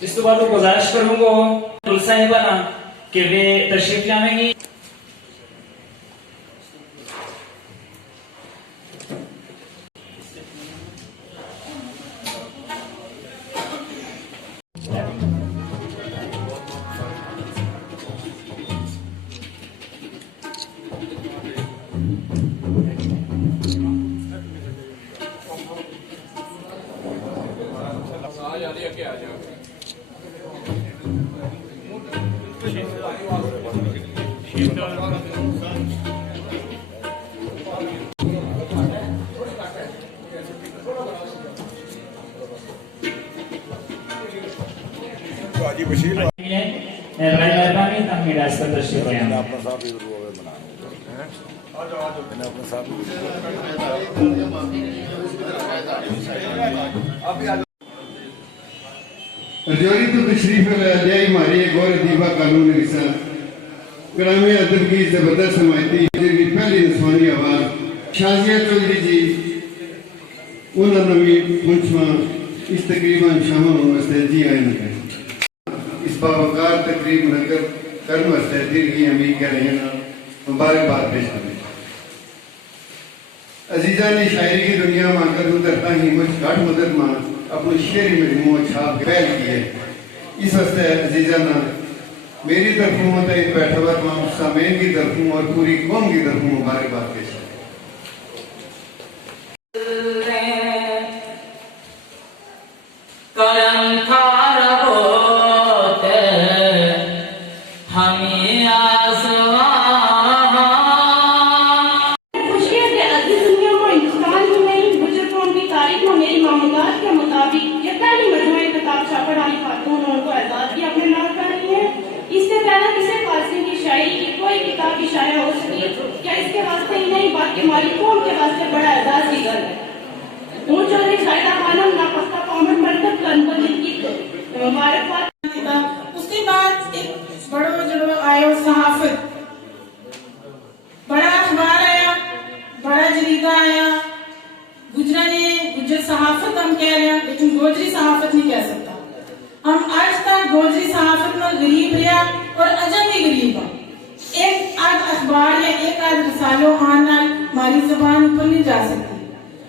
इस तो बाद गुजारिश करूंगा साहिबा ना कि वे तशरीफ लाएंगी। रजौरी तो तशरीफ लियाई मारी गौर दीवा कानून रिसा ग्रामीण अदब की जबरदस्त हमायती की पहली नस्वानी आवाज शाजिया चौधरी जी उन्होंने पुंछवा इस तकरीबन शामिल होने वास्ते जी आए हैं। इस बावकार तकरीब नगर करने वास्ते दिल की अमीर कर रहे हैं मुबारकबाद पेश करें। अजीजा ने शायरी की दुनिया में आकर उतरता ही मुझ घाट मदद में अपनी शेरी मजमू छाप फैल की है। इस वास्ते अजीजा ने मेरी तरफों मतलब बैठा हुआ सामेन की तरफों और पूरी कौम की तरफों मुबारकबाद पेश करें। उसके बाद एक बड़ो जो आयो सहाफत बड़ा अखबार आया, बड़ा जरीदा आया। गुजरा ने गुजर सहाफत हम कह रहे हैं, लेकिन गोजरी सहाफत नहीं कह सकता। हम आज तक गोजरी सहाफत में गरीब रहा और अजम भी गरीब है। एक आध अखबार या एक आध रसालो आना हमारी जुबान ऊपर नहीं जा सकती।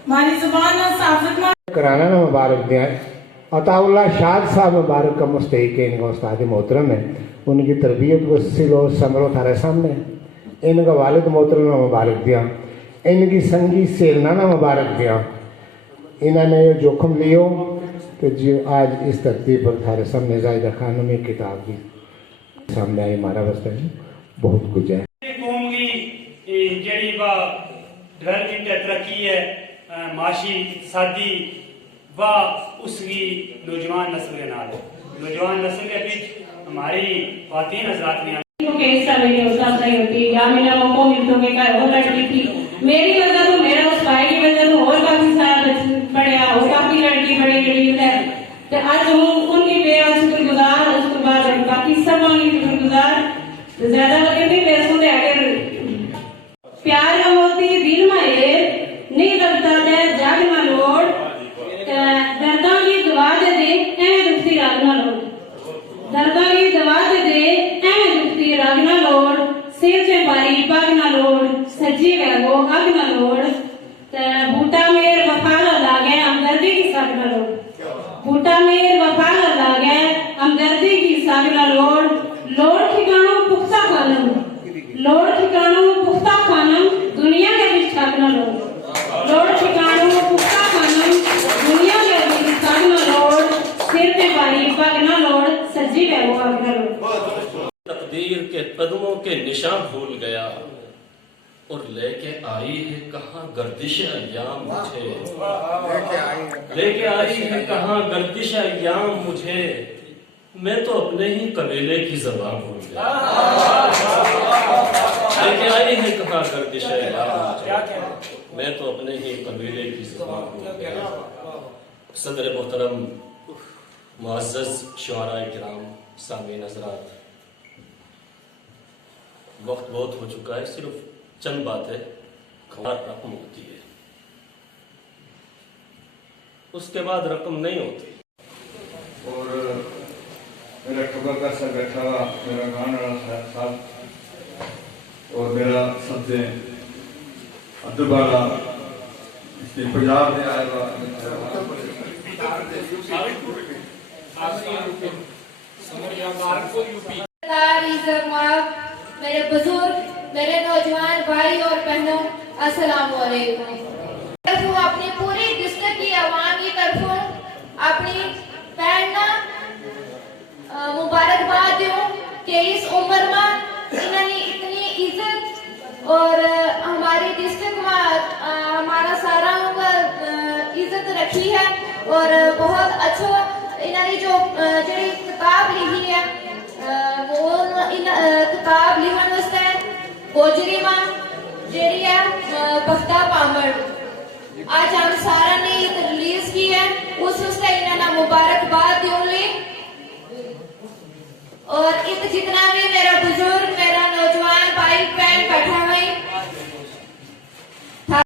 हमारी जुबान सहाफत में कराना ना मुबारक दिया अताउल्ला शाद साहब मुबारक का मुस्तहिक है। इनका उस्ताद मोहतरम है, उनकी तरबियत वसील और समरो थारे सामने। इनका वालिद मोहतरम ने मुबारक दिया, इनकी संगी सेलना ना मुबारक दिया। इन्होंने जोखम लियो कि जी आज इस धरती पर थारे सामने जायदा खानों में किताब की सामने आई। हमारा वास्ते बहुत कुछ है। कौम की जड़ी व डेवलपमेंट तरक्की है, माशी इक़्तिसादी व उसकी नौजवान नस्ल के नाल नौजवान नस्ल के बीच हमारी ख़वातीन हज़रात ने हिस्सा मेरी उस्ताद नहीं होती या मेरा मौका मिलता है कि वो लड़की थी मेरी वजह से मेरा उस भाई की वजह से और काफी सारा पढ़िया और काफी लड़की बड़ी गरीब है। तो आज हम उनकी बेहद शुक्रगुजार, उसके बाद बाकी सब उनकी शुक्रगुजार ज्यादा लगे भी पैसों से अगर प्यार होती दिल में नहीं लगता है जाग ना लोड दर्दा की दवा दे दुखती राग ना लोड दर्दा की दवा दे दुखती राग ना लोड सिर से बारी पग ना लोड सजी गो अग ना लोड बूटा मेर वफा लागे हमदर्दी की साग ना लोड बूटा मेर वफा लागे हमदर्दी की साग ना लोड लोड ठिकानों पुख्ता खानम लोड ठिकानों पुख्ता खानम दुनिया के बीच छागना लोड लोड ठिकानों पुख्ता खानम दुनिया के बीच छागना लोड सिर पे बारी पग ना लोड सजी गो अग ना लोड तकदीर के कदमों के निशान भूल गया और लेके आई है कहाँ गर्दिश अय्याम मुझे लेके आई है कहाँ गर्दिश अय्याम मुझे मैं तो अपने ही कबीले की ज़बान भूल गया लेके आई है कहाँ गर्दिश अय्याम मुझे मैं तो अपने ही कबीले की ज़बान भूल गया। सदर मोहतरम मुअज़्ज़ज़ शुआरा किराम सामीन हज़रात, वक्त बहुत हो चुका है, सिर्फ चंद बातें रकम होती है, उसके बाद रकम नहीं होती। और मेरा ठुका पैसा बैठा हुआ मेरा गाने वाला साहब और मेरा सबसे अदब वाला इसके पंजाब में आया हुआ मेरे बुजुर्ग, मेरे नौजवान भाई और बहनों, अस्सलाम वालेकुम। अपनी पूरी डिस्ट्रिक्ट की आवाम की तरफों अपनी बहना मुबारकबाद दूं कि इस उम्र में इन्होंने इतनी इज्जत और हमारी डिस्ट्रिक्ट में हमारा सारा इज्जत रखी है और बहुत अच्छा इन्होंने जो जी किताब लिखी है वो किताब लिखने वास्ते गोजरी मां जेरी है बख्ता पामड़ आज हम सारा ने रिलीज की है उस वास्ते इन्होंने मुबारकबाद